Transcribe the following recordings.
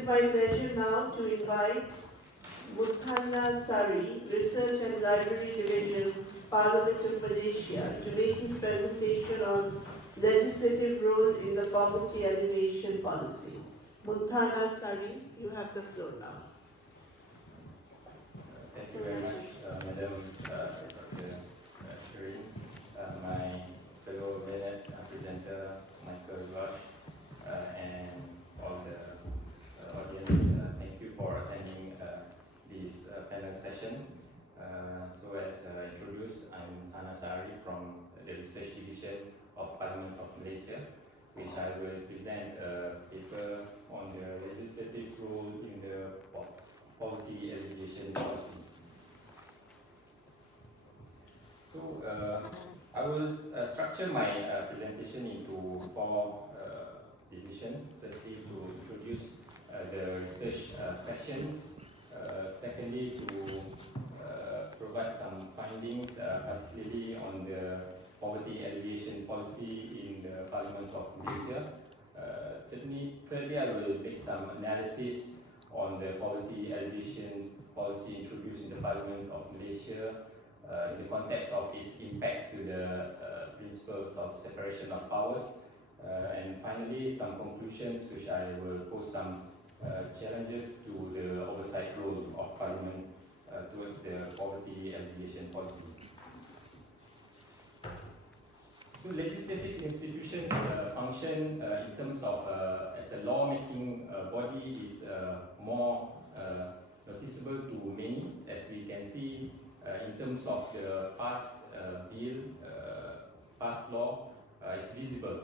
is my pleasure now to invite Muthana Sari, Research and Library Division, Parliament of Malaysia, to make his presentation on legislative role in the poverty alleviation policy. Muthana Sari, you have the floor now. Thank you very much, Madam Dr. Shireen, my fellow Bennett presenter, Michael Rush, and all the audience. Thank you for attending this panel session. So as introduced, I'm Sana Sari from the Research Division of Parliament of Malaysia, which I will present a paper on the legislative role in the poverty alleviation policy. So I will structure my presentation into four divisions. Firstly, to introduce the research questions. Secondly, to provide some findings, particularly on the poverty alleviation policy in the Parliament of Malaysia. Thirdly, I will make some analysis on the poverty alleviation policy introduced in the Parliament of Malaysia in the context of its impact to the principles of separation of powers. And finally, some conclusions which I will pose some challenges to the oversight role of Parliament towards the poverty alleviation policy. So legislative institutions function in terms of as a lawmaking body is more noticeable to many, as we can see in terms of the past bill, past law is visible.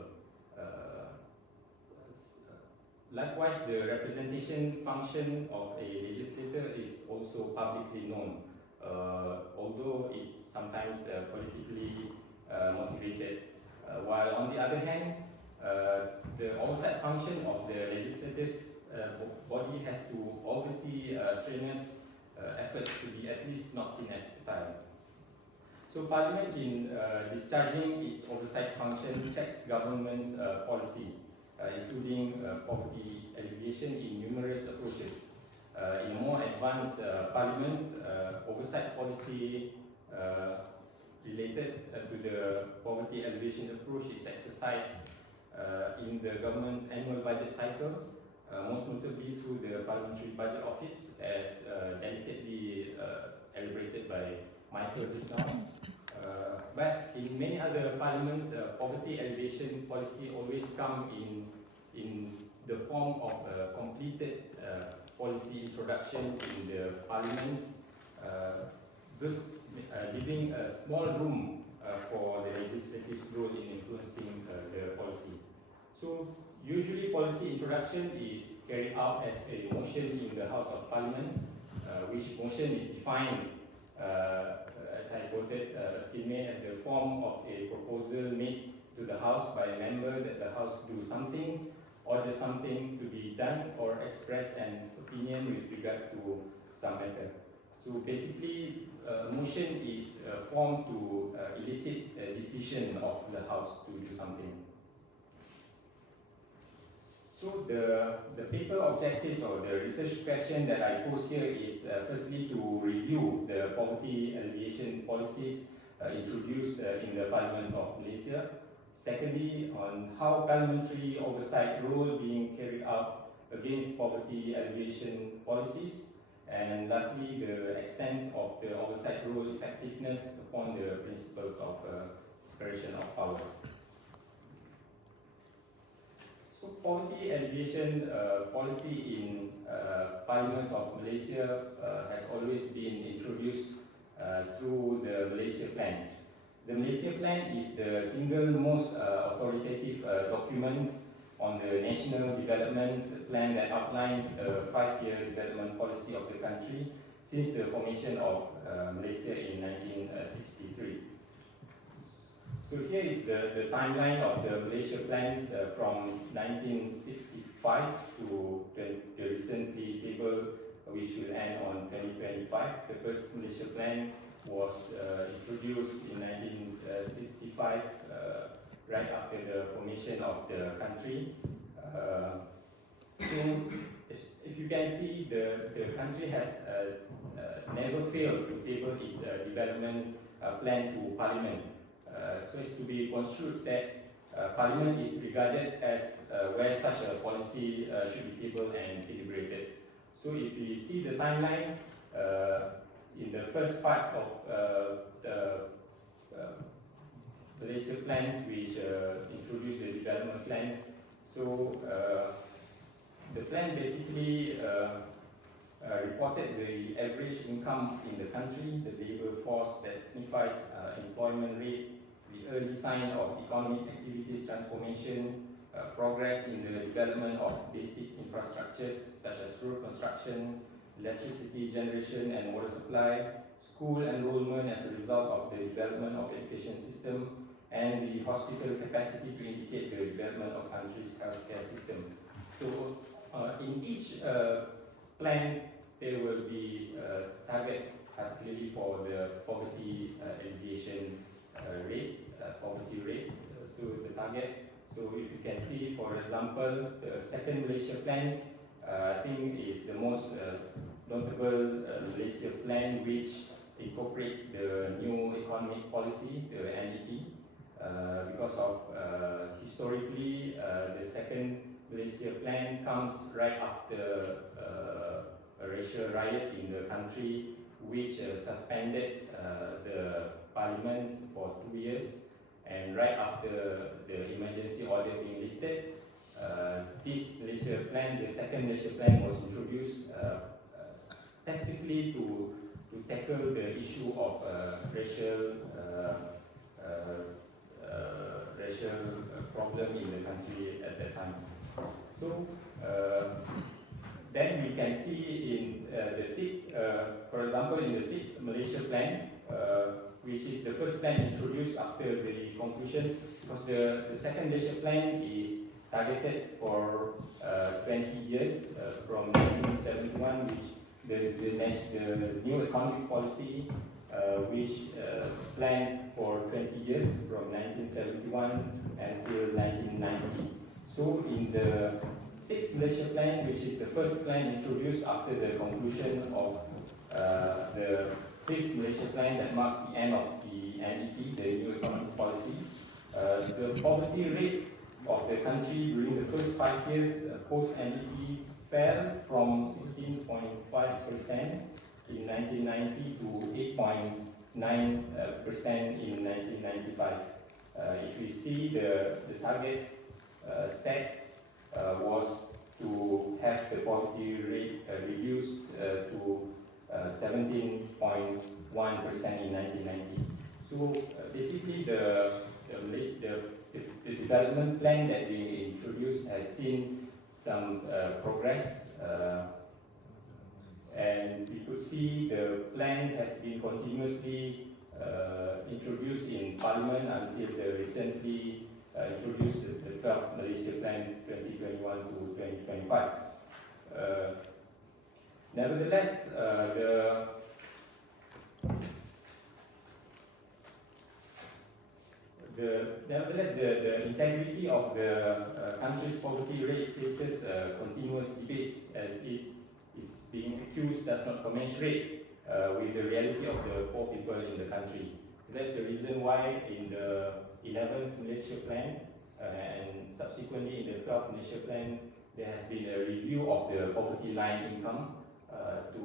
Likewise, the representation function of a legislator is also publicly known, although it sometimes politically motivated. While on the other hand, the oversight function of the legislative body has to oversee strenuous efforts to be at least not seen as futile. So Parliament, in discharging its oversight function, checks government's policy, including poverty alleviation in numerous approaches. In a more advanced Parliament, oversight policy related to the poverty alleviation approach is exercised in the government's annual budget cycle, most notably through the Parliamentary Budget Office, as delicately elaborated by Michael just now. But in many other parliaments, poverty alleviation policy always come in the form of a completed policy introduction in the parliament, thus leaving a small room for the legislative role in influencing the policy. So usually policy introduction is carried out as a motion in the House of Parliament, which motion is defined, as I quoted, estimate as the form of a proposal made to the House by a member that the House do something, order something to be done, or express an opinion with regard to some matter. So basically, a motion is formed to elicit a decision of the House to do something. So the paper objective or the research question that I pose here is firstly to review the poverty alleviation policies introduced in the Parliament of Malaysia. Secondly, on how parliamentary oversight role being carried out against poverty alleviation policies. And lastly, the extent of the oversight role effectiveness upon the principles of separation of powers. So poverty alleviation policy in Parliament of Malaysia has always been introduced through the Malaysia Plans. The Malaysia Plan is the single most authoritative document on the national development plan that outlined the 5-year development policy of the country since the formation of Malaysia in 1963. So here is the timeline of the Malaysia plans from 1965 to the recently table, which will end on 2025. The first Malaysia plan was introduced in 1965, right after the formation of the country. So if you can see, the country has never failed to table its development plan to Parliament, so as to be construed that Parliament is regarded as where such a policy should be tabled and deliberated. So if we see the timeline, in the first part of the Malaysia plans which introduced the development plan, so the plan basically reported the average income in the country, the labor force that signifies employment rate, the early sign of economic activities transformation, progress in the development of basic infrastructures such as road construction, electricity generation and water supply, school enrollment as a result of the development of the education system, and the hospital capacity to indicate the development of country's healthcare system. So in each plan, there will be a target, particularly for the poverty alleviation rate, poverty rate. So the target. So if you can see, for example, the second Malaysia plan, I think is the most notable Malaysia plan, which incorporates the new economic policy, the NEP, because of historically the second Malaysia plan comes right after a racial riot in the country, which suspended the parliament for 2 years, and right after the emergency order being lifted, this Malaysia plan, the second Malaysia plan, was introduced specifically to tackle the issue of racial problem in the country at that time. So then we can see in the sixth, for example, in the sixth Malaysia plan, which is the first plan introduced after the conclusion, because the second Malaysia plan is targeted for 20 years from 1971, which the new economic policy, which planned for 20 years from 1971 until 1990. So in the sixth Malaysia plan, which is the first plan introduced after the conclusion of the fifth Malaysia plan that marked the end of the NEP, the new economic policy, the poverty rate of the country during the first 5 years post-NEP fell from 16.5% in 1990 to 8.9% in 1995. If we see the target set was to have the poverty rate reduced to 17.1% in 1990. So basically the development plan that we introduced has seen some progress, and we could see the plan has been continuously introduced in Parliament until the recently introduced the 12th Malaysia Plan 2021 to 2025. Nevertheless, the integrity of the country's poverty rate faces continuous debates, as it is being accused does not commensurate with the reality of the poor people in the country. That's the reason why in the 11th Malaysia Plan and subsequently in the 12th Malaysia Plan, there has been a review of the poverty line income to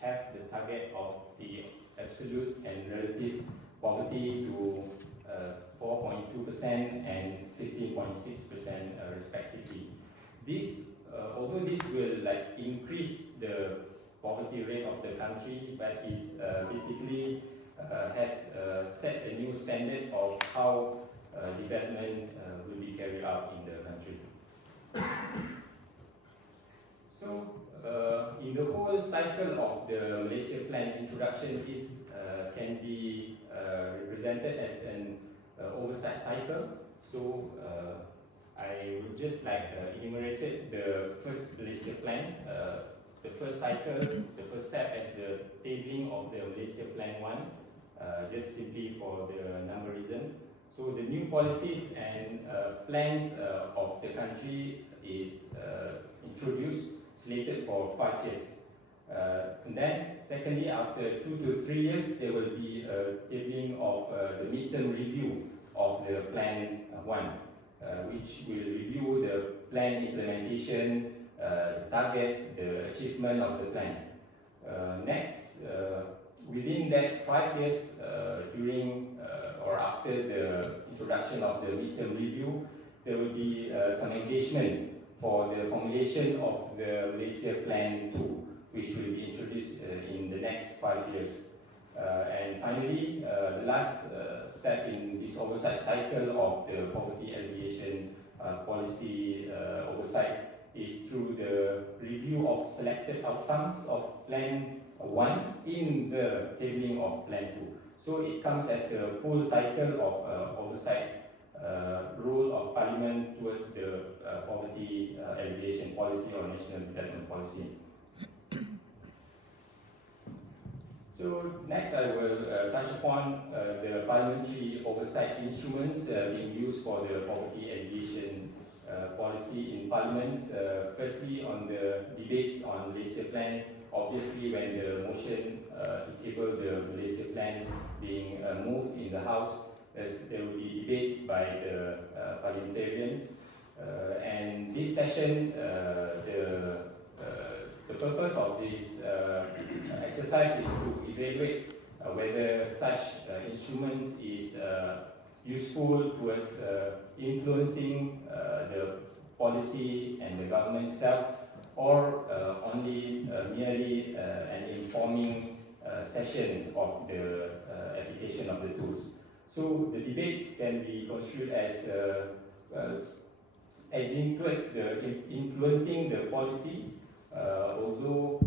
have the target of the absolute and relative poverty to 4.2% and 15.6% respectively. This, although this will increase the poverty rate of the country, but is basically has set a new standard of how development will be carried out in the country. So, in the whole cycle of the Malaysia Plan introduction, this can be represented as an oversight cycle. So, I would just enumerated the first Malaysia Plan. The first cycle, the first step as the tabling of the Malaysia Plan 1, just simply for the number reason. So the new policies and plans of the country is introduced, slated for 5 years. And then, secondly, after 2 to 3 years, there will be a tabling of the midterm review of the Plan 1, which will review the plan implementation, the target, the achievement of the plan. Next, within that 5 years, during or after the introduction of the midterm review, there will be some engagement for the formulation of the Malaysia Plan 2, which will be introduced in the next 5 years. And finally, the last step in this oversight cycle of the poverty alleviation policy oversight is through the review of selected outcomes of Plan 1 in the tabling of Plan 2. So it comes as a full cycle of oversight role of Parliament towards the poverty alleviation policy or national development policy. So next I will touch upon the parliamentary oversight instruments being used for the poverty alleviation policy in Parliament. Firstly, on the debates on Malaysia Plan, obviously when the motion to table the Malaysia Plan being moved in the House, there will be debates by the parliamentarians. And this session, the purpose of this exercise is to evaluate whether such instruments is useful towards influencing the policy and the government itself, or only merely an informing session of the application of the tools. So the debates can be construed as edging towards influencing the policy, although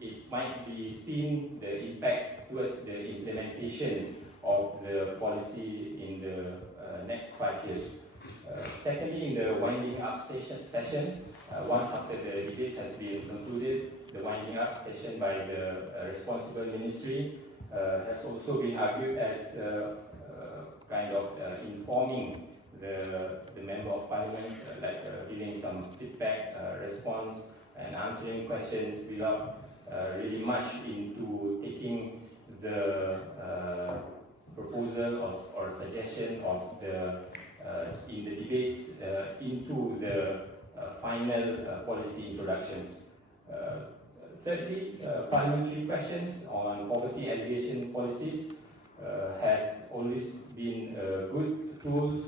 it might be seen the impact towards the implementation of the policy in the next 5 years. Secondly, in the winding up session, once after the debate has been concluded, the winding up session by the responsible ministry has also been argued as kind of informing the member of parliament, giving some feedback, response, and answering questions without really much into taking the proposal or suggestion of the in the debates into the final policy introduction. Thirdly, parliamentary questions on poverty alleviation policies has always been good tools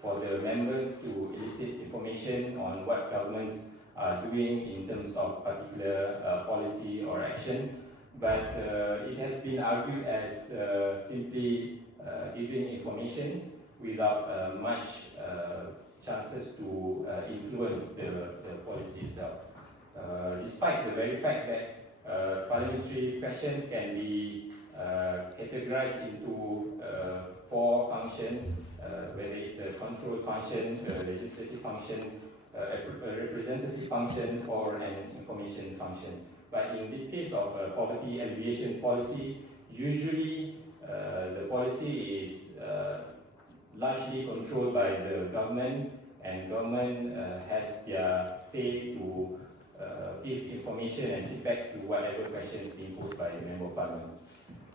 for the members to elicit information on what governments are doing in terms of particular policy or action. But it has been argued as simply giving information without much chances to influence the policy itself. Despite the very fact that parliamentary questions can be categorized into 4 functions, whether it's a control function, a legislative function, a representative function, or an information function. But in this case of poverty alleviation policy, usually the policy is largely controlled by the government, and government has their say to give information and feedback to whatever questions being posed by the member of parliament.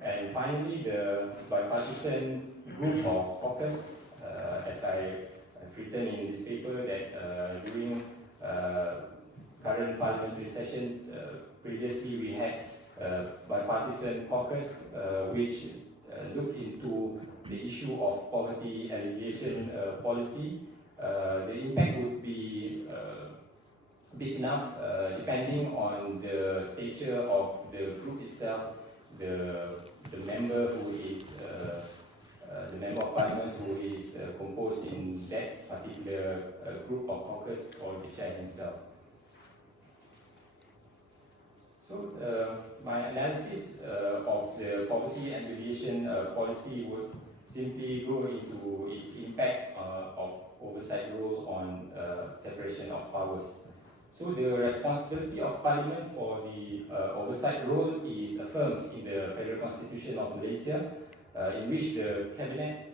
And finally, the bipartisan group or caucus, as I've written in this paper, that during current parliamentary session, previously we had bipartisan caucus which looked into the issue of poverty alleviation policy. The impact would be big enough depending on the stature of the group itself, the member who is the member of parliament who is composed in that particular group or caucus, or the chair himself. So my analysis of the poverty alleviation policy would simply go into its impact of oversight role on separation of powers. So the responsibility of Parliament for the oversight role is affirmed in the Federal Constitution of Malaysia, in which the Cabinet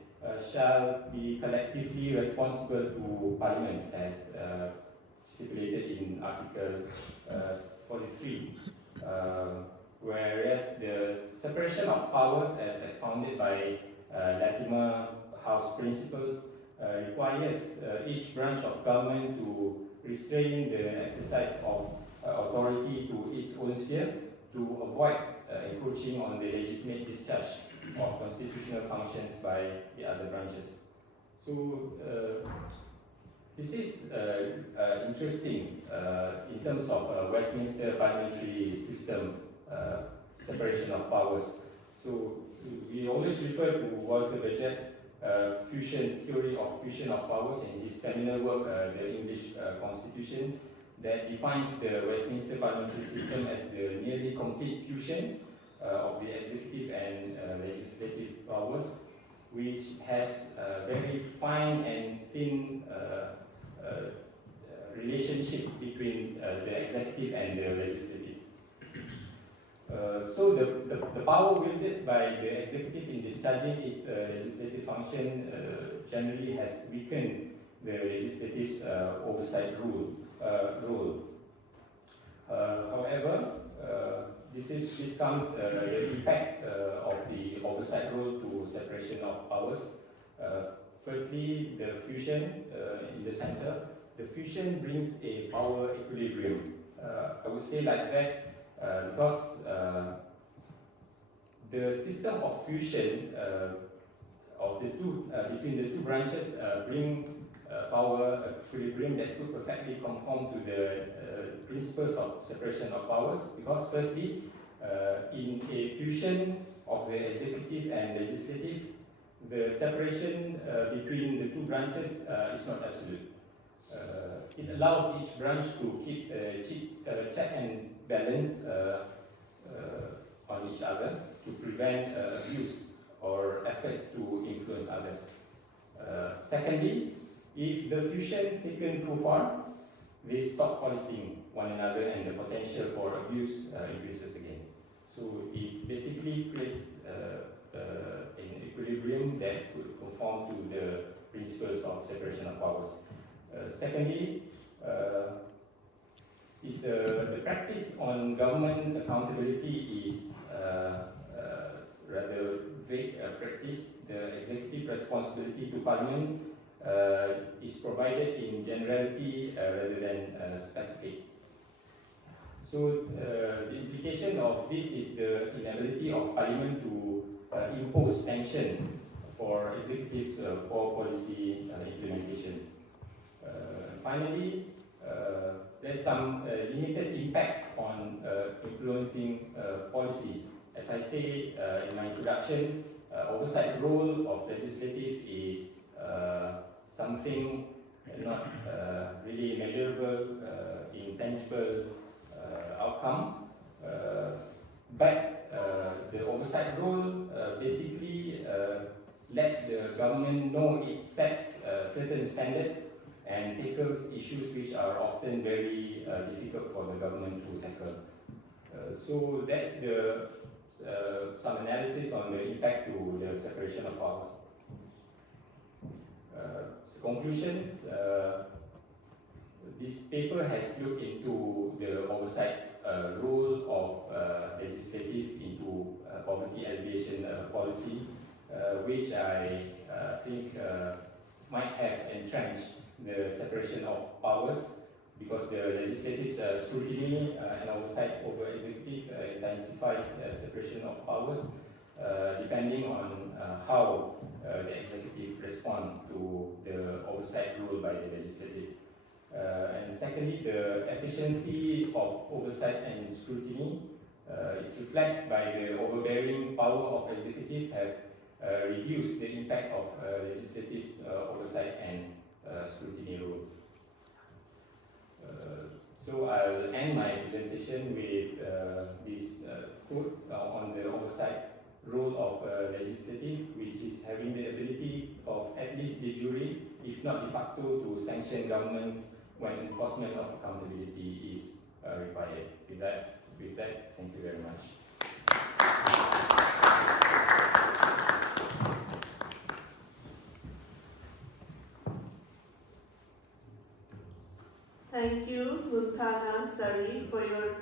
shall be collectively responsible to Parliament as stipulated in Article 43. Whereas the separation of powers as expounded by Latimer House principles requires each branch of government to restrain the exercise of authority to its own sphere to avoid encroaching on the legitimate discharge of constitutional functions by the other branches. So this is interesting in terms of Westminster parliamentary system separation of powers. So we always refer to Walter Bagehot theory of fusion of powers in his seminal work, the English Constitution, that defines the Westminster parliamentary system as the nearly complete fusion of the executive and legislative powers, which has a very fine and thin relationship between the executive and the legislative. So the power wielded by the executive in discharging its legislative function generally has weakened the legislative's oversight role. However, this comes the impact of the oversight role to separation of powers. Firstly, the fusion in the center. The fusion brings a power equilibrium. I would say like that because the system of fusion of the two between the two branches bring power equilibrium that could perfectly conform to the principles of separation of powers. Because firstly, in a fusion of the executive and legislative, the separation between the two branches is not absolute. It allows each branch to keep check and balance on each other to prevent abuse or efforts to influence others. Secondly, if the fusion taken too far, they stop policing one another and the potential for abuse increases again. So it's basically placed in equilibrium that could conform to the principles of separation of powers. Secondly, is the practice on government accountability is rather vague practice. The executive responsibility to Parliament is provided in generality rather than specific. So the implication of this is the inability of Parliament to impose sanction for executives' poor policy implementation. Finally, there's some limited impact on influencing policy. As I say in my introduction, oversight role of legislative is something not really measurable, intangible outcome, but the oversight role basically lets the government know it sets certain standards and tackles issues which are often very difficult for the government to tackle. So that's the some analysis on the impact to the separation of powers. Conclusions. This paper has looked into the oversight role of legislative into poverty alleviation policy, which I think might have entrenched the separation of powers, because the legislative scrutiny and oversight over executive intensifies separation of powers depending on how the executive respond to the oversight rule by the legislative. And secondly, the efficiency of oversight and scrutiny is reflected by the overbearing power of executive have reduced the impact of legislative's oversight and scrutiny rule. So I'll end my presentation with this quote on the oversight role of legislative, which is having the ability of at least de jure, if not de facto, to sanction governments when enforcement of accountability is required. With that, thank you very much. Thank Muthanna Sari, for your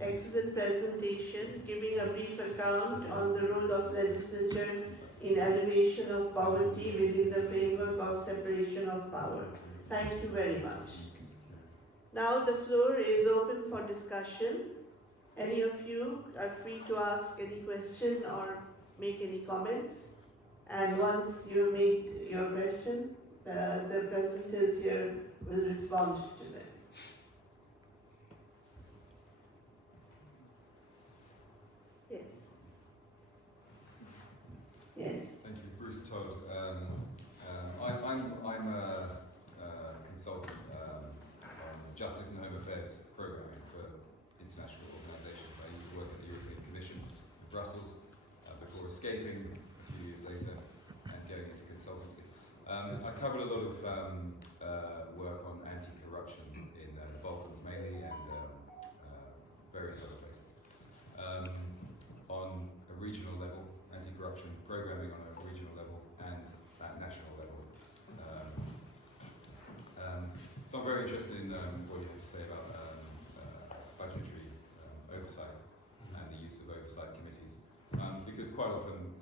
excellent presentation, giving a brief account on the role of legislature in alleviation of poverty within the framework of separation of power. Thank you very much. Now the floor is open for discussion. Any of you are free to ask any question or make any comments. And once you make your question, the presenters here will respond to them. Yes. Yes. Thank you, Bruce Todd. I'm a consultant on justice and home affairs programming for international organisations. I used to work at the European Commission in Brussels before escaping a few years later and going into consultancy. I covered a lot of work on anti-corruption in the Balkans mainly and various other places. On a regional level, anti-corruption programming on a regional level and at national level. So I'm very interested in what you have to say about budgetary oversight and the use of oversight committees. Because quite often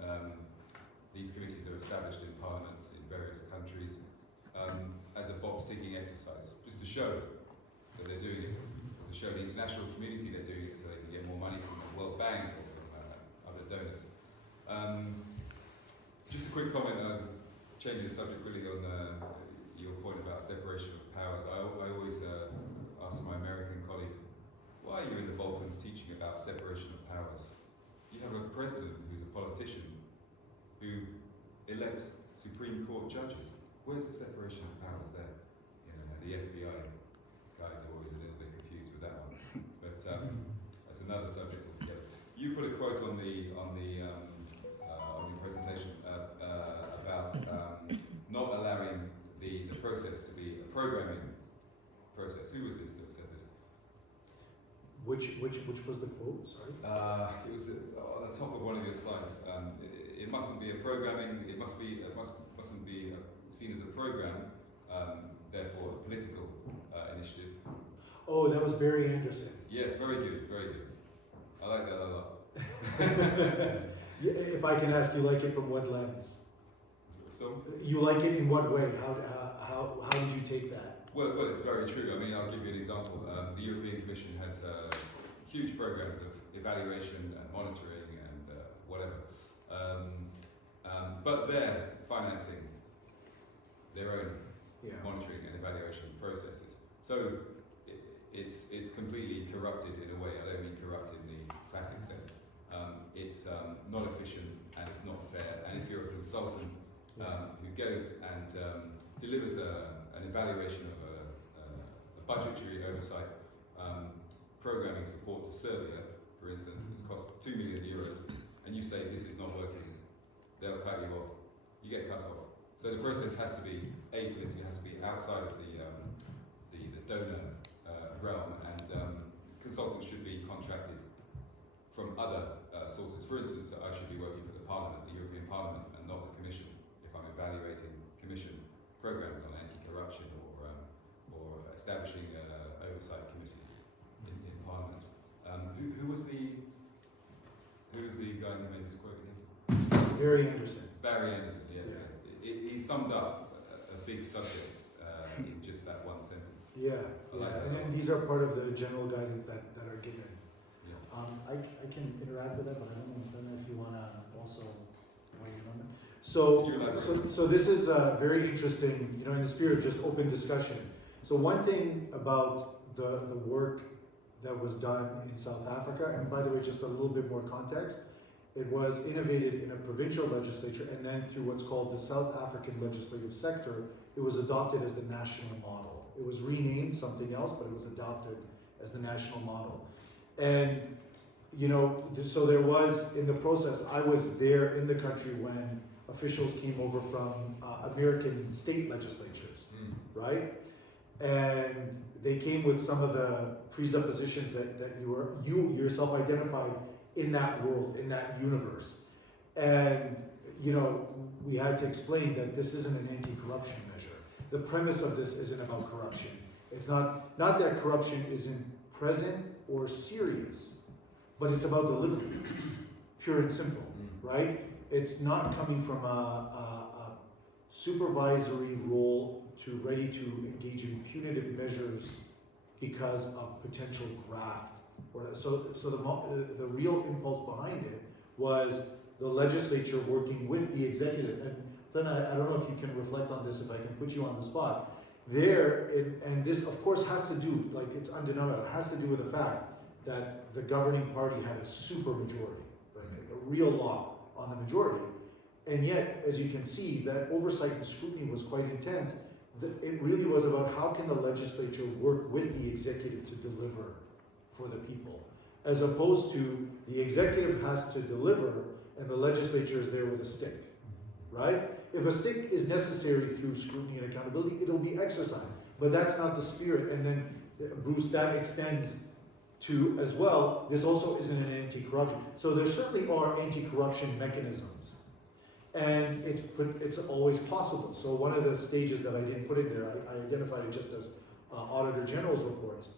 these committees are established in parliaments in various countries as a box-ticking exercise, just to show that they're doing it, or to show the international community they're doing it so they can get more money from the World Bank or from other donors. Just a quick comment, changing the subject really on your point about separation of powers. I always ask my American colleagues, why are you in the Balkans teaching about separation of powers? You have a president who's a politician who elects Supreme Court judges. Where's the separation of powers there? You know, the FBI guys are always a little bit confused with that one, but that's another subject altogether. You put a quote on the presentation about not allowing the process to be a programming process. Who was this that said this? Which was the quote? Sorry. It was on the top of one of your slides. It mustn't be a programming. It mustn't be seen as a program. Therefore, a political initiative. Oh, that was Barry Anderson. Yes, very good, very good. I like that a lot. If I can ask, you like it from what lens? So, You like it in what way? How did you take that? well, it's very true. I mean, I'll give you an example. The European Commission has huge programs of evaluation and monitoring and whatever. But they're financing their own monitoring and evaluation processes. So it's completely corrupted in a way. I don't mean corrupt in the classic sense. It's not efficient and it's not fair. And if you're a consultant who goes and delivers an evaluation of a budgetary oversight programming support to Serbia, for instance, that's cost €2 million, and you say this is not working, they'll cut you off. You get cut off. So the process has to be apolitical, it has to be outside of the donor realm, and consultants should be contracted from other sources. For instance, I should be working for the Parliament, the European Parliament, and not the Commission if I'm evaluating Commission programs on anti-corruption or establishing oversight committees in Parliament. Who was the guy who made this quote again? Barry Anderson. Barry Anderson, yes. He summed up a big subject in just that one sentence. And then these are part of the general guidance that are given. Yeah. I can interact with that, but I don't know if you want to also weigh in on that. So this is very interesting, in the spirit of just open discussion. So one thing about the work that was done in South Africa, and by the way, just a little bit more context, it was innovated in a provincial legislature, and then through what's called the South African legislative sector, it was adopted as the national model. It was renamed something else, but it was adopted as the national model. And, so there was, in the process, I was there in the country when officials came over from American state legislatures, right? And they came with some of the presuppositions that you yourself identified in that world, in that universe. And, we had to explain that this isn't an anti-corruption measure. The premise of this isn't about corruption. It's not that corruption isn't present or serious, but it's about delivery, pure and simple, right? It's not coming from a supervisory role to ready to engage in punitive measures because of potential graft. So the real impulse behind it was the legislature working with the executive. And then I don't know if you can reflect on this, if I can put you on the spot. And this of course has to do, like it's undeniable, it has to do with the fact that the governing party had a super majority, right? Like a real law on the majority. And yet, as you can see, that oversight and scrutiny was quite intense. It really was about how can the legislature work with the executive to deliver for the people, as opposed to the executive has to deliver and the legislature is there with a stick, right? If a stick is necessary through scrutiny and accountability, it'll be exercised, but that's not the spirit. And then, Bruce, that extends to, as well, this also isn't an anti-corruption. So there certainly are anti-corruption mechanisms, and it's always possible. So one of the stages that I didn't put in there, I identified it just as Auditor General's reports.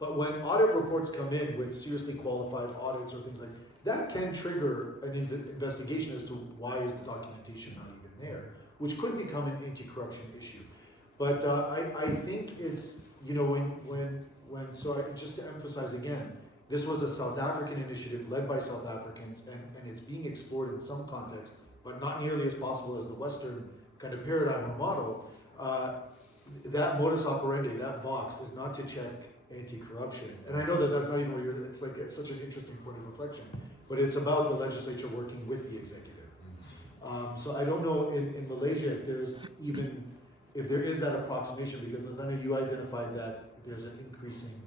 But when audit reports come in with seriously qualified audits or things like that, can trigger an investigation as to why is the documentation not even there, which could become an anti-corruption issue. But I think it's, you know, just to emphasize again, this was a South African initiative led by South Africans, and it's being explored in some context, but not nearly as possible as the Western kind of paradigm or model. That modus operandi, that box, is not to check anti-corruption. And I know that that's not even where you're, it's such an interesting point of reflection, but it's about the legislature working with the executive. So I don't know in Malaysia if there is that approximation, because then you identified that there's an increasing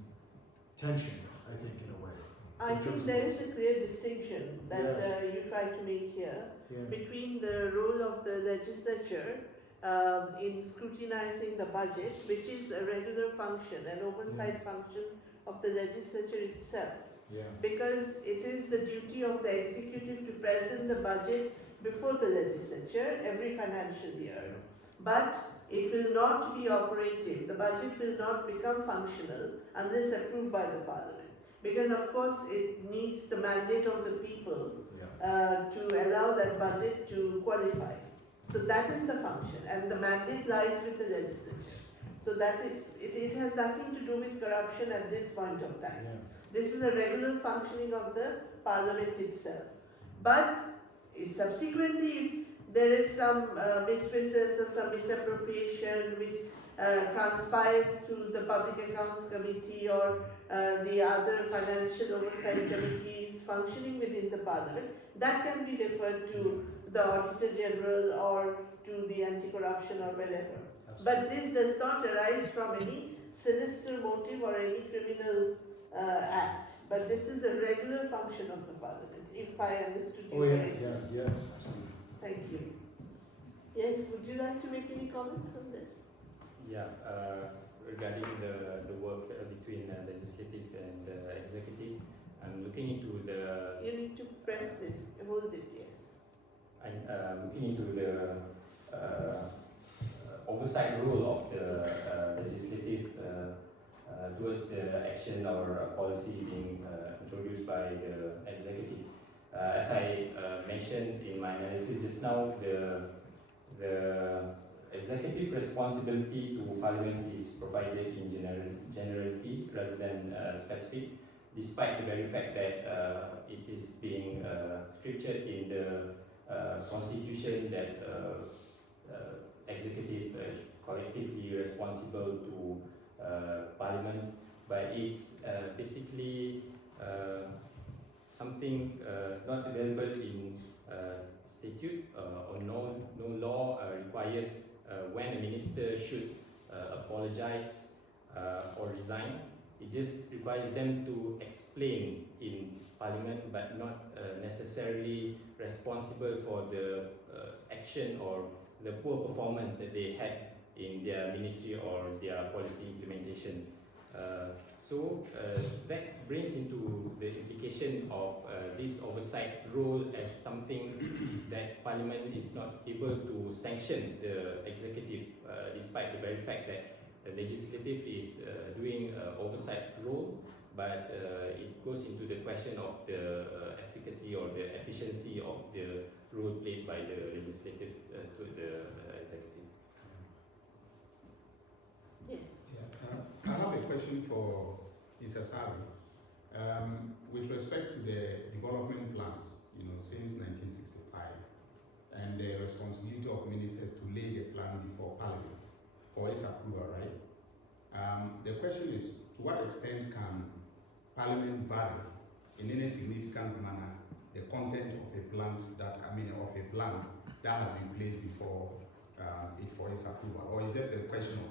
tension, I think, in a way. I think there is a clear distinction that you try to make here between the role of the legislature in scrutinizing the budget, which is a regular function, an oversight function of the legislature itself. Because it is the duty of the executive to present the budget before the legislature every financial year. But it will not be operative. The budget will not become functional unless approved by the parliament. Because of course it needs the mandate of the people to allow that budget to qualify. So that is the function, and the mandate lies with the legislature. So that it has nothing to do with corruption at this point of time. This is a regular functioning of the parliament itself. But subsequently, there is some misfeasance or some misappropriation which transpires through the Public Accounts Committee or the other financial oversight committees functioning within the parliament, that can be referred to the Auditor General or to the anti-corruption or wherever. But this does not arise from any sinister motive or any criminal act. But this is a regular function of the parliament, if I understood you correctly. Absolutely. Thank you. Yes, would you like to make any comments on this? Regarding the work between legislative and executive, I'm looking into the... You need to press this, hold it, yes. I'm looking into the oversight role of the legislative towards the action or policy being introduced by the executive. As I mentioned in my analysis just now, the executive responsibility to Parliament is provided in generality rather than specific, despite the very fact that it is being scriptured in the Constitution that executive collectively responsible to Parliament, but it's basically something not available in statute or no law requires when a minister should apologize or resign. It just requires them to explain in Parliament, but not necessarily responsible for the action or the poor performance that they had in their ministry or their policy implementation. So that brings into the implication of this oversight role as something that Parliament is not able to sanction the executive, despite the very fact that the legislative is doing oversight role, but it goes into the question of the efficacy or the efficiency of the role played by the legislative to the executive. Yes. Yeah. I have a question for Mr. Sari. With respect to the development plans, since 1965, and the responsibility of ministers to lay the plan before Parliament for its approval, right? The question is, to what extent can Parliament vary in any significant manner the content of a plan that has been placed before it for its approval, or is this a question of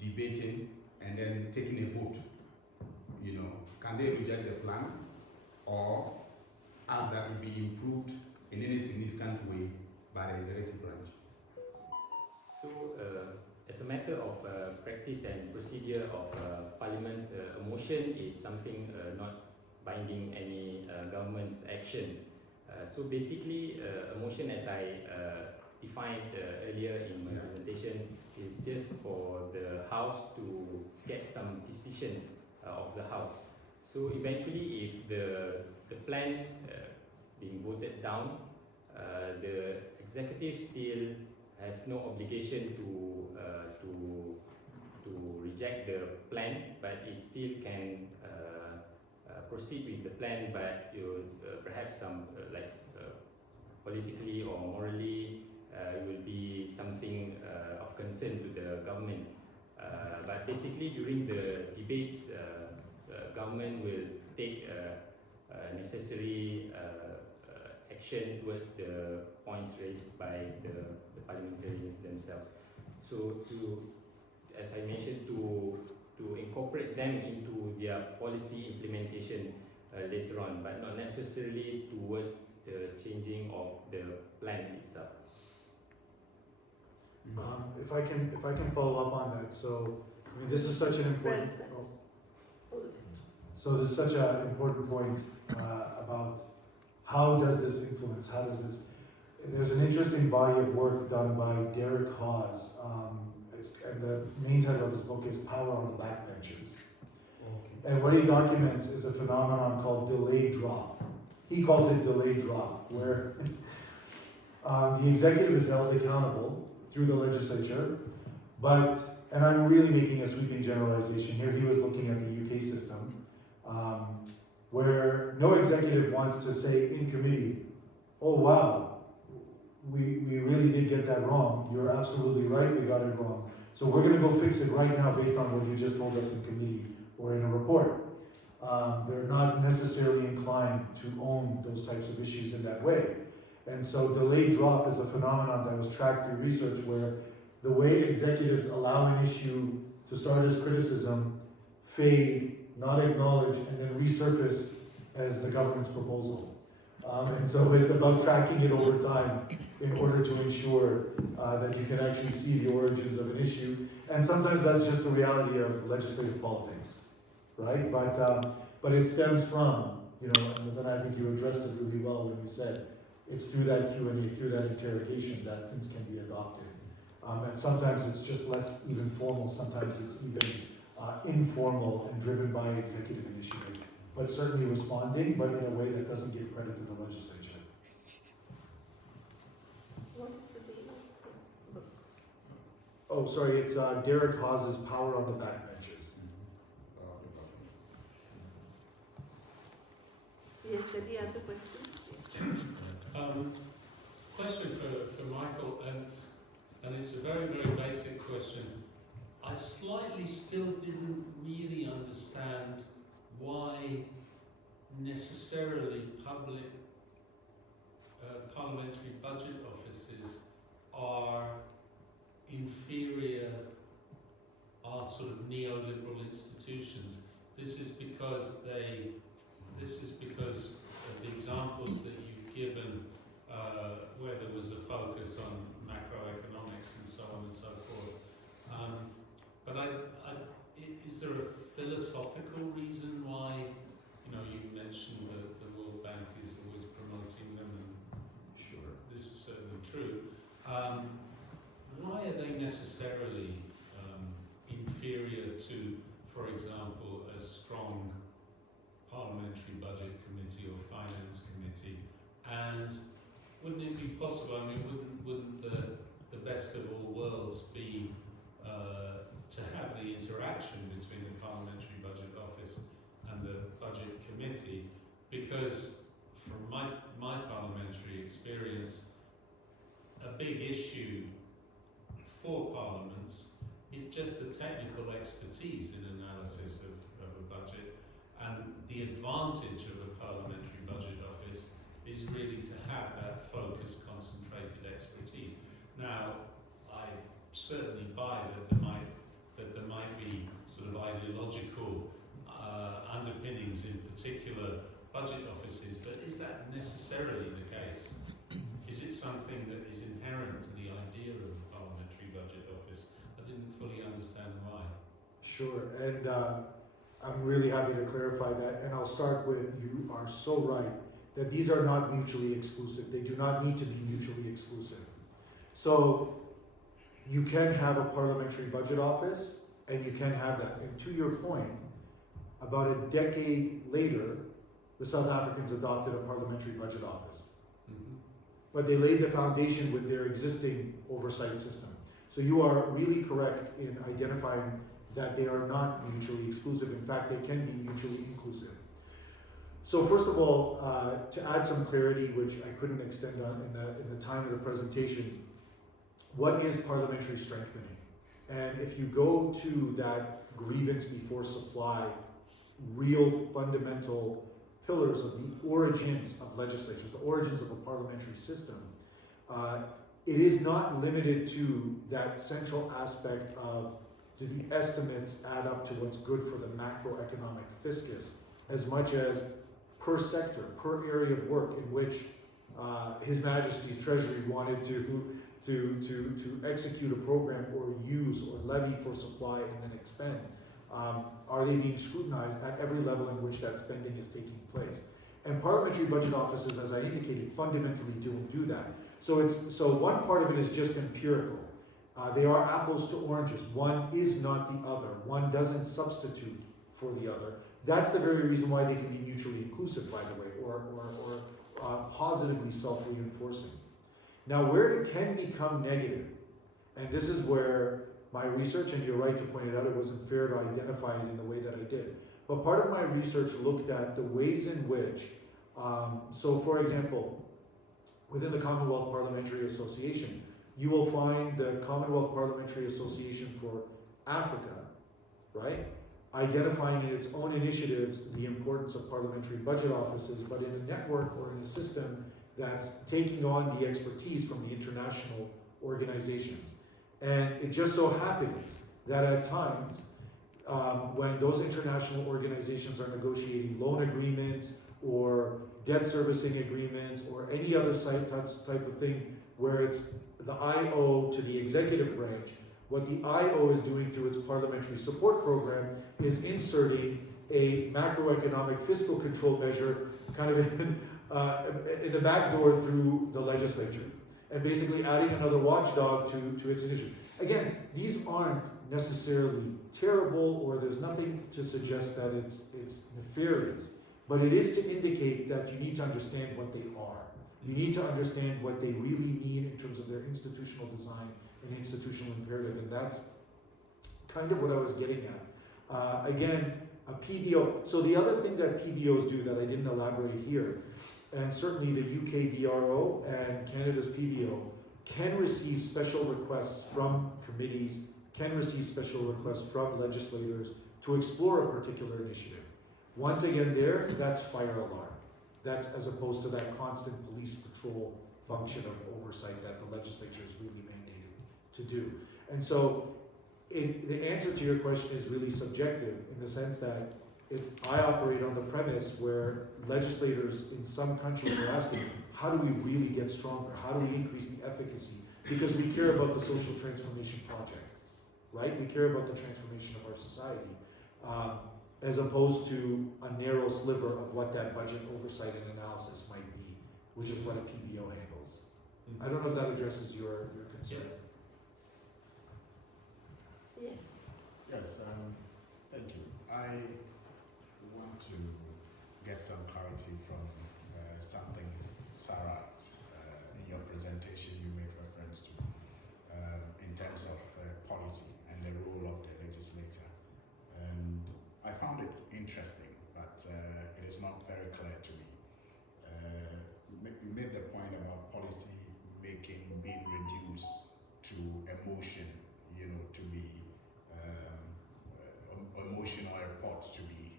debating and then taking a vote? Can they reject the plan, or ask that it be improved in any significant way by the executive branch? So, as a matter of practice and procedure of Parliament, a motion is something not binding any government's action. So basically, a motion, as I defined earlier in my presentation, is just for the House to get some decision of the House. So eventually, if the plan being voted down, the executive still has no obligation to reject the plan, but it still can proceed with the plan, but perhaps some politically or morally it will be something of concern to the government. But basically, during the debates, government will take necessary action towards the points raised by the parliamentarians themselves. So, as I mentioned, to incorporate them into their policy implementation later on, but not necessarily towards the changing of the plan itself. If I can follow up on that, so I mean, this is such an important. President. So this is such an important point about how does this influence? How does this? There's an interesting body of work done by Derek Hawes, and the main title of his book is "Power on the Backbenchers." Okay. And what he documents is a phenomenon called delayed drop. He calls it delayed drop, where the executive is held accountable through the legislature, and I'm really making a sweeping generalization here. He was looking at the UK system, where no executive wants to say in committee, "Oh wow, we really did get that wrong. You're absolutely right, we got it wrong. So we're going to go fix it right now based on what you just told us in committee or in a report." They're not necessarily inclined to own those types of issues in that way. And so delayed drop is a phenomenon that was tracked through research where the way executives allow an issue to start as criticism, fade, not acknowledge, and then resurface as the government's proposal. And so it's about tracking it over time in order to ensure that you can actually see the origins of an issue. And sometimes that's just the reality of legislative politics, right? But it stems from, and then I think you addressed it really well when you said it's through that Q&A, through that interrogation that things can be adopted. And sometimes it's just less even formal, sometimes it's even informal and driven by executive initiative, but certainly responding, but in a way that doesn't give credit to the legislature. What is the name of the book? Oh, sorry, it's Derek Hawes' Power on the Backbenchers. Yes, any other questions? Question for Michael, and it's a very, very basic question. I slightly still didn't really understand why necessarily parliamentary budget offices are inferior, are sort of neoliberal institutions. This is because of the examples that you've given, where there was a focus on macroeconomics and so on and so forth. But is there a philosophical reason why, you mentioned that the World Bank is always promoting them, and sure, this is certainly true. Why are they necessarily inferior And wouldn't it be possible, I mean, wouldn't the best of all worlds be to have the interaction between the Parliamentary Budget Office and the Budget Committee? Because from my parliamentary experience, a big issue for parliaments is just the technical expertise in analysis of a budget, and the advantage of a parliamentary budget office is really to have that focused, concentrated expertise. Now, I certainly buy that there might be sort of ideological underpinnings in particular budget offices, but is that necessarily the case? Is it something that is inherent to the idea of a parliamentary budget office? I didn't fully understand why. Sure, and I'm really happy to clarify that, and I'll start with, you are so right, that these are not mutually exclusive. They do not need to be mutually exclusive. So, you can have a parliamentary budget office, and you can have that. And to your point, about a decade later, the South Africans adopted a parliamentary budget office. But they laid the foundation with their existing oversight system. So you are really correct in identifying that they are not mutually exclusive. In fact, they can be mutually inclusive. So first of all, to add some clarity, which I couldn't extend on in the time of the presentation, what is parliamentary strengthening? And if you go to that grievance before supply, real fundamental pillars of the origins of legislatures, the origins of a parliamentary system, it is not limited to that central aspect of do the estimates add up to what's good for the macroeconomic fiscus, as much as per sector, per area of work in which His Majesty's Treasury wanted to execute a program or use or levy for supply and then expend. Are they being scrutinized at every level in which that spending is taking place? And parliamentary budget offices, as I indicated, fundamentally do that. So one part of it is just empirical. They are apples to oranges. One is not the other. One doesn't substitute for the other. That's the very reason why they can be mutually inclusive, by the way, or positively self-reinforcing. Now, where it can become negative, and this is where my research, and you're right to point it out, it wasn't fair to identify it in the way that I did. But part of my research looked at the ways in which, so for example, within the Commonwealth Parliamentary Association, you will find the Commonwealth Parliamentary Association for Africa, right, identifying in its own initiatives the importance of parliamentary budget offices, but in a network or in a system that's taking on the expertise from the international organizations. And it just so happens that at times, when those international organizations are negotiating loan agreements or debt servicing agreements or any other type of thing where it's the IO to the executive branch, what the IO is doing through its parliamentary support program is inserting a macroeconomic fiscal control measure kind of in the back door through the legislature, and basically adding another watchdog to its initiative. Again, these aren't necessarily terrible, or there's nothing to suggest that it's nefarious, but it is to indicate that you need to understand what they are. You need to understand what they really mean in terms of their institutional design and institutional imperative, and that's kind of what I was getting at. Again, a PBO. So the other thing that PBOs do that I didn't elaborate here, and certainly the UK BRO and Canada's PBO can receive special requests from committees, can receive special requests from legislators to explore a particular initiative. Once again that's fire alarm. That's as opposed to that constant police patrol function of oversight that the legislature is really mandated to do. And so the answer to your question is really subjective in the sense that I operate on the premise where legislators in some countries are asking, how do we really get stronger? How do we increase the efficacy? Because we care about the social transformation project, right? We care about the transformation of our society, as opposed to a narrow sliver of what that budget oversight and analysis might be, which is what a PBO handles. I don't know if that addresses your concern. Yes. Yes, thank you. I want to get some clarity from something Sarah, in your presentation, you make reference to in terms of policy and the role of the legislature. And I found it interesting, but it is not very clear to me. You made the point about policy making being reduced to emotion, to be emotional reports to be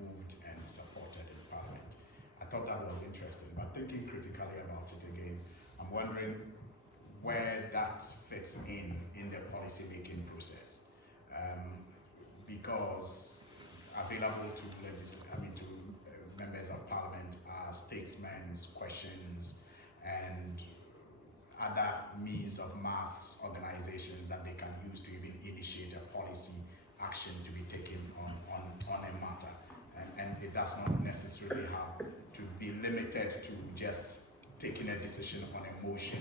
moved and supported in Parliament. I thought that was interesting, but thinking critically about it again, I'm wondering where that fits in the policy making process, because available to members of Parliament are statesmen's questions and other means of mass organizations that they can use to even initiate a policy action to be taken on a matter. And it does not necessarily have to be limited to just taking a decision on a motion,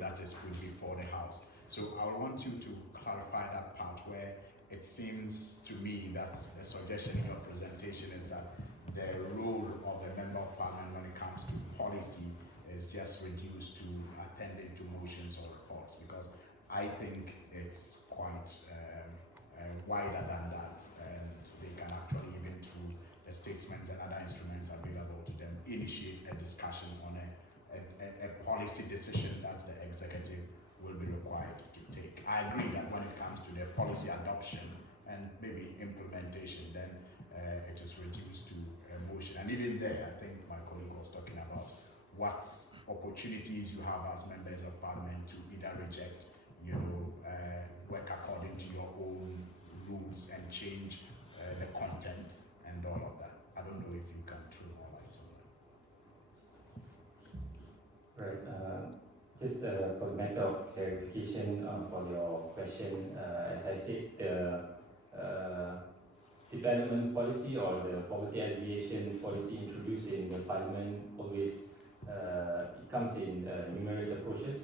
that is put before the House. So I want you to clarify that part where it seems to me that the suggestion in your presentation is that the role of the Member of Parliament when it comes to policy is just reduced to attending to motions or reports, because I think it's quite wider than that, and they can actually, even through the statements and other instruments available to them, initiate a discussion on a policy decision that the executive will be required to take. I agree that when it comes to the policy adoption and maybe implementation, then it is reduced to a motion. And even there, I think my colleague was talking about what opportunities you have as members of Parliament to either reject, work according to your own rules and change the content and all of that. I don't know if you can throw more light on that. Right. Just for the matter of clarification for your question, as I said, the development policy or the poverty alleviation policy introduced in the Parliament always it comes in numerous approaches,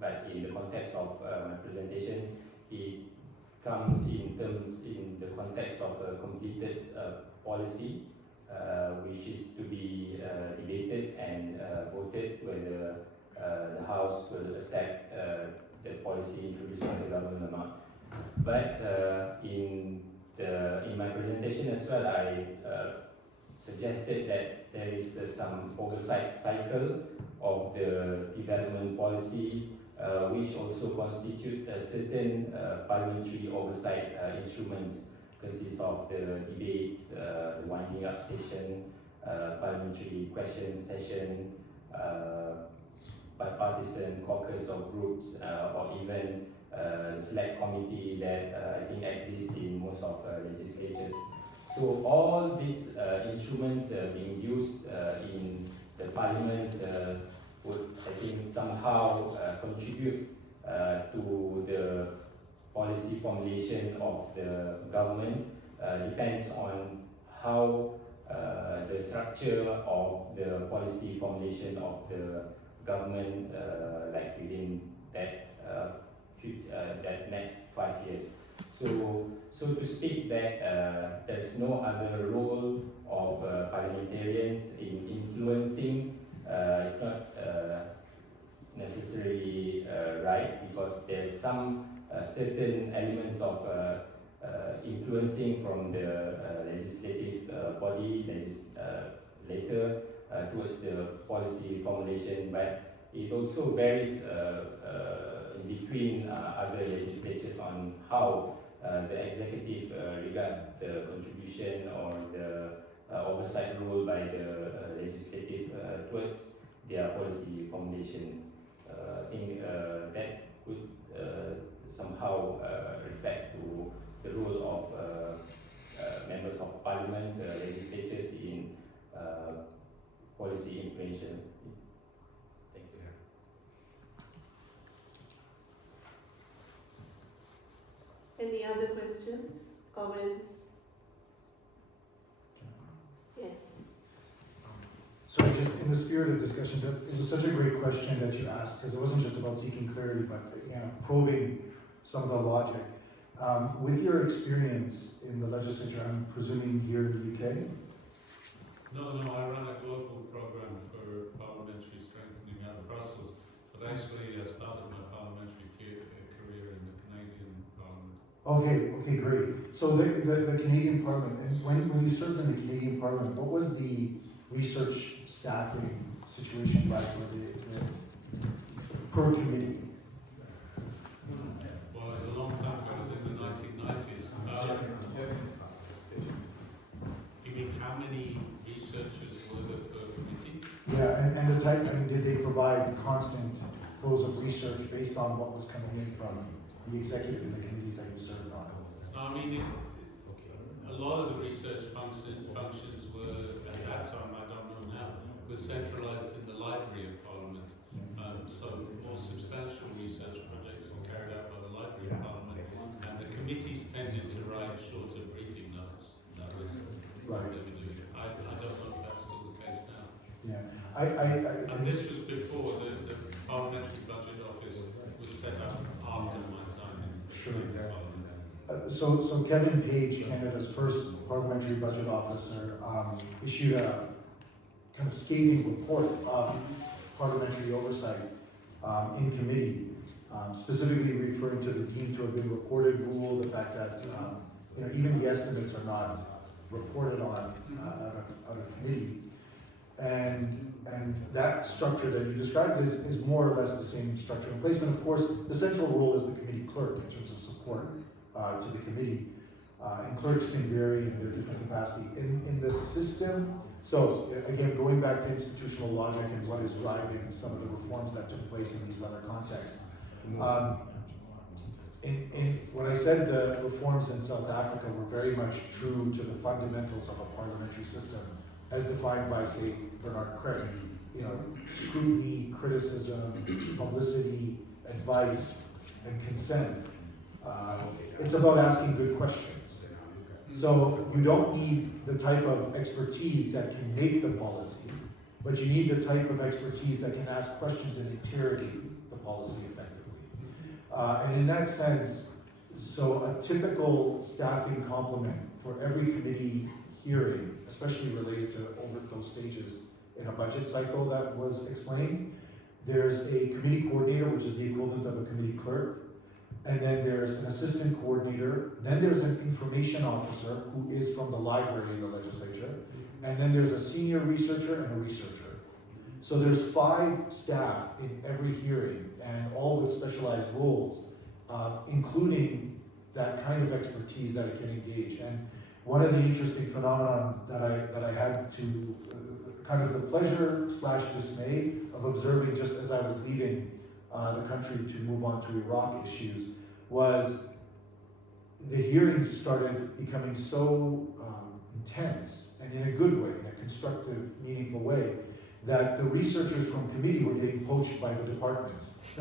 but in the context of my presentation, it comes in the context of a completed policy, which is to be debated and voted whether the House will accept the policy introduced by the government or not. But in my presentation as well, I suggested that there is some oversight cycle of the development policy, which also constitute certain parliamentary oversight instruments, consists of the debates, the winding up session, parliamentary question session, bipartisan caucus of groups, or even the select committee that I think exists in most of legislatures. So all these instruments being used in the Parliament would, I think, somehow contribute to the policy formulation of the government. Depends on how the structure of the policy formulation of the government, like within that that next 5 years. So to speak that there's no other role of parliamentarians in influencing, it's not necessarily right, because there's some certain elements of influencing from the legislative body later towards the policy formulation, but it also varies in between other legislatures on how the executive regard the contribution or the oversight role by the legislative towards their policy formulation. I think that could somehow reflect to the role of members of parliament, legislatures in policy information. Thank you. Any other questions, comments? Yes. So just in the spirit of discussion, it was such a great question that you asked, because it wasn't just about seeking clarity, but probing some of the logic. With your experience in the legislature, I'm presuming here in the UK, No, I run a global program for parliamentary strengthening out of Brussels, but actually I started my parliamentary career in the Canadian Parliament. Okay, great. So the Canadian Parliament, and when you served in the Canadian Parliament, what was the research staffing situation like for the per committee? Well, it was a long time ago, it was in the 1990s. You mean how many researchers were there per committee? Yeah, and the type, I mean, did they provide constant flows of research based on what was coming in from the executive and the committees that you served on? No, I mean, a lot of the research functions were, at that time, I don't know now, were centralised in the Library of Parliament. So more substantial research projects were carried out by the Library of Parliament, and the committees tended to write shorter briefing notes. That was what they were doing. I don't know if that's still the case now. Yeah, And this was before the Parliamentary Budget Office was set up after my time in Sure. Parliament. So Kevin Page, Canada's first parliamentary budget officer, issued a kind of scathing report of parliamentary oversight in committee, specifically referring to the deemed to have been reported rule, the fact that even the estimates are not reported on out of committee, and that structure that you described is more or less the same structure in place. And of course, the central role is the committee clerk in terms of support to the committee, and clerks can vary in their different capacity in the system. So again, going back to institutional logic and what is driving some of the reforms that took place in these other contexts. When I said the reforms in South Africa were very much true to the fundamentals of a parliamentary system, as defined by, say, Bernard Crick, scrutiny, criticism, publicity, advice, and consent. It's about asking good questions. So you don't need the type of expertise that can make the policy, but you need the type of expertise that can ask questions and interrogate the policy effectively. And in that sense, so a typical staffing complement for every committee hearing, especially related to over those stages in a budget cycle that was explained, there's a committee coordinator, which is the equivalent of a committee clerk, and then there's an assistant coordinator, then there's an information officer who is from the library in the legislature, and then there's a senior researcher and a researcher. So there's 5 staff in every hearing, and all with specialized roles, including that kind of expertise that it can engage. And one of the interesting phenomena that I had to kind of the pleasure / dismay of observing just as I was leaving the country to move on to Iraq issues was the hearings started becoming so intense, and in a good way, in a constructive, meaningful way, that the researchers from committee were getting poached by the departments.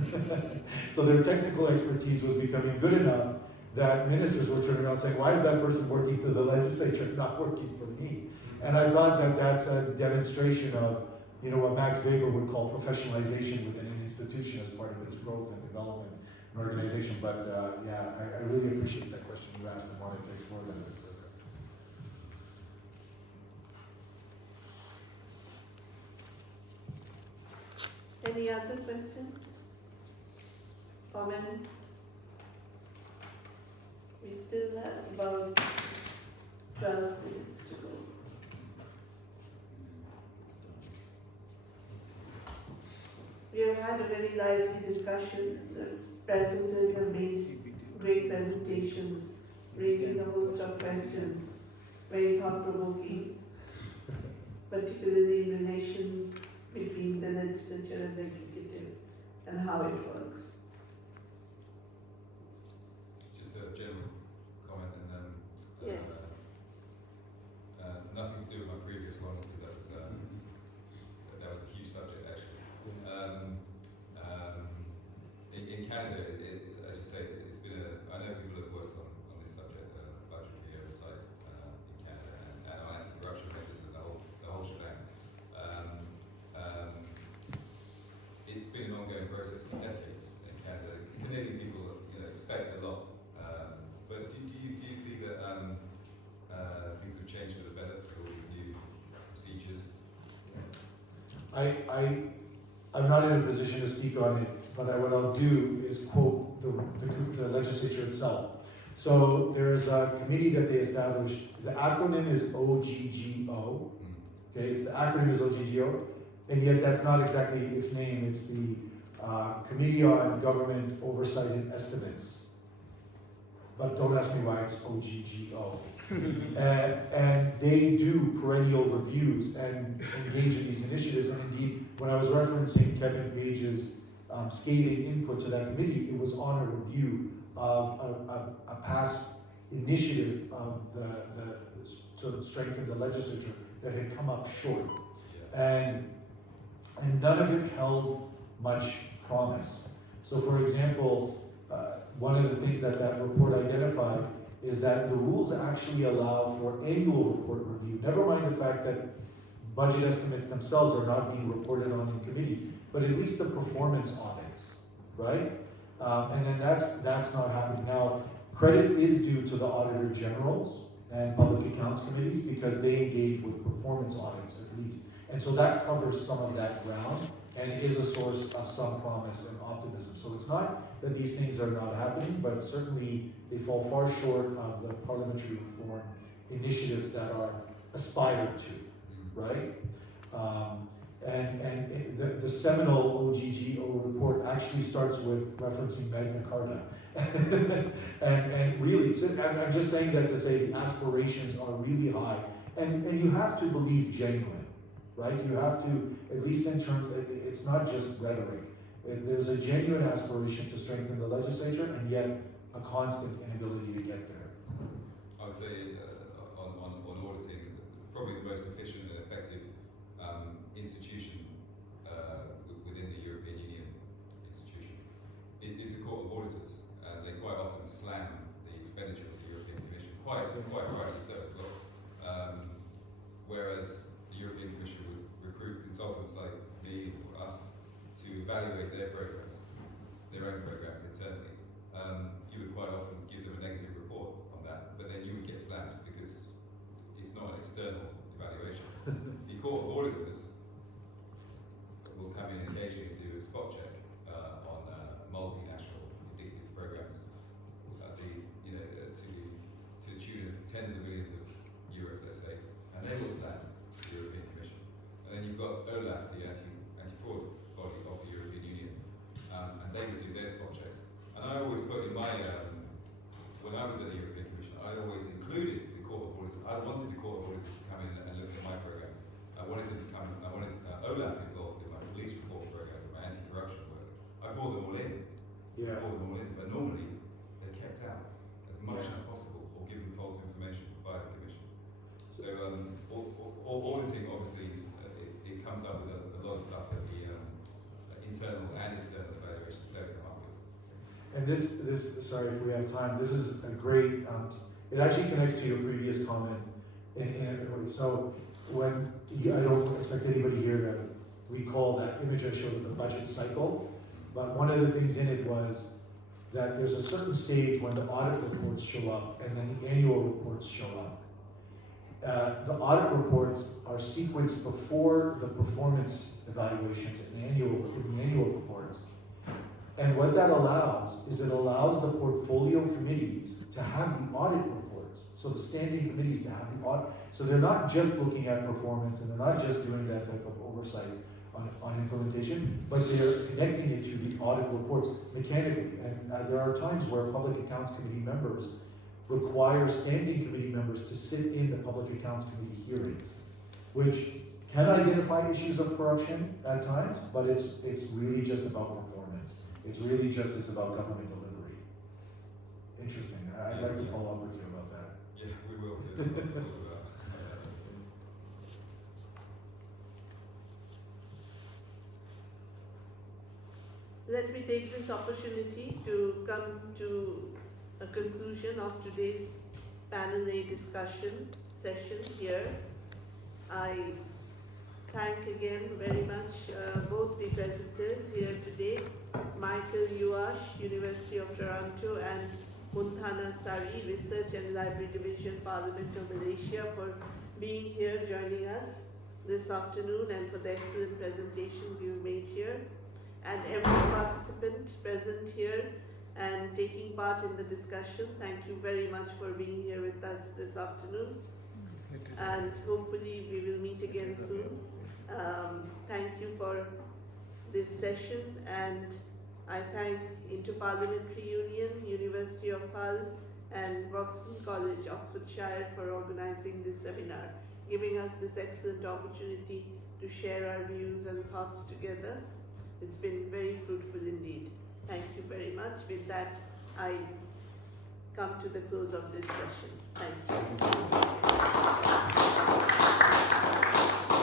So their technical expertise was becoming good enough that ministers were turning around saying, why is that person working to the legislature, not working for me? And I thought that that's a demonstration of what Max Weber would call professionalization within an institution as part of its growth and development and organization. But I really appreciate that question you asked and wanted to explore that a bit further. Any other questions? Comments? We still have about 12 minutes to go. We have had a very lively discussion. The presenters have made great presentations, raising a host of questions, very thought-provoking, particularly in relation between the legislature and the executive and how it works. Just a general comment, and then Yes. nothing to do with my previous one because that was a huge subject actually. In Canada, as you say, it's been I know people have worked on this subject, budgetary oversight in Canada, and on anti-corruption measures and the whole shebang. It's been an ongoing process for decades in Canada. Canadian people, expect a lot, but do you see that things have changed for the better through all these new procedures I'm not in a position to speak on it, but what I'll do is quote the legislature itself. So there's a committee that they established. The acronym is OGGO. Okay, it's the acronym is OGGO, and yet that's not exactly its name. It's the Committee on Government Oversight and Estimates. But don't ask me why it's OGGO. And they do perennial reviews and engage in these initiatives. And indeed, when I was referencing Kevin Page's scathing input to that committee, it was on a review of a past initiative of to strengthen the legislature that had come up short. And none of it held much promise. So for example, one of the things that report identified is that the rules actually allow for annual report review. Never mind the fact that budget estimates themselves are not being reported on in committee, but at least the performance audits, right? And then that's not happening. Now, credit is due to the Auditor Generals and Public Accounts Committees because they engage with performance audits at least. And so that covers some of that ground and is a source of some promise and optimism. So it's not that these things are not happening, but certainly they fall far short of the parliamentary reform initiatives that are aspired to, right? And the seminal OGGO report actually starts with referencing Magna Carta. and really, so I'm just saying that to say the aspirations are really high. And you have to believe genuine, right? You have to, at least in terms, it's not just rhetoric. There's a genuine aspiration to strengthen the legislature and yet a constant inability to get there. I would say on auditing, probably the most efficient and effective institution within the European Union institutions is the Court of Auditors. They quite often slam the expenditure of the European Commission, quite rightly so as well. Whereas the European Commission would recruit consultants like me or us to evaluate their programs, their own programs internally. You would quite often give them a negative report on that, but then you would get slammed because it's not an external evaluation. The Court of Auditors will come in occasionally and do a spot check on multinational indicative programs at the, to the tune of tens of millions of euros, let's say, and they will slam the European Commission. And then you've got OLAF, the anti-fraud body of the European Union, and they would do their spot checks. And I always put in my, when I was at the European Commission, I always included the Court of Auditors. I wanted the Court of Auditors to come in and look at my programs. I wanted them to come in, I wanted OLAF involved in my police reform programs and my anti-corruption work. I brought them all in. Yeah. I brought them all in, but normally they're kept out as much as possible or given false information by the Commission. So auditing, obviously, it comes up with a lot of stuff that the internal and external evaluations don't come up with. And this, sorry if we have time, this is a great, it actually connects to your previous comment. So when, I don't expect anybody here to recall that image I showed of the budget cycle, but one of the things in it was that there's a certain stage when the audit reports show up and then the annual reports show up. The audit reports are sequenced before the performance evaluations in the annual reports. And what that allows is it allows the portfolio committees to have the audit reports. So the standing committees to have the audit. So they're not just looking at performance and they're not just doing that type of oversight on implementation, but they're connecting it to the audit reports mechanically. And there are times where Public Accounts Committee members require standing committee members to sit in the Public Accounts Committee hearings, which can identify issues of corruption at times, but it's really just about performance. It's really just as about government delivery. Interesting. I'd like to follow up with you about that. Yeah, we will. There's a lot to talk about. Let me take this opportunity to come to a conclusion of today's panel A discussion session here. I thank again very much both the presenters here today, Michael Yuash, University of Toronto, and Munthana Sari, Research and Library Division, Parliament of Malaysia, for being here joining us. this afternoon and for the excellent presentations you've made here, and every participant present here and taking part in the discussion. Thank you very much for being here with us this afternoon, and hopefully we will meet again soon. Thank you for this session, and I thank Interparliamentary Union, University of Hull and Wroxton College, Oxfordshire for organising this seminar, giving us this excellent opportunity to share our views and thoughts together. It's been very fruitful indeed. Thank you very much. With that, I come to the close of this session. Thank you.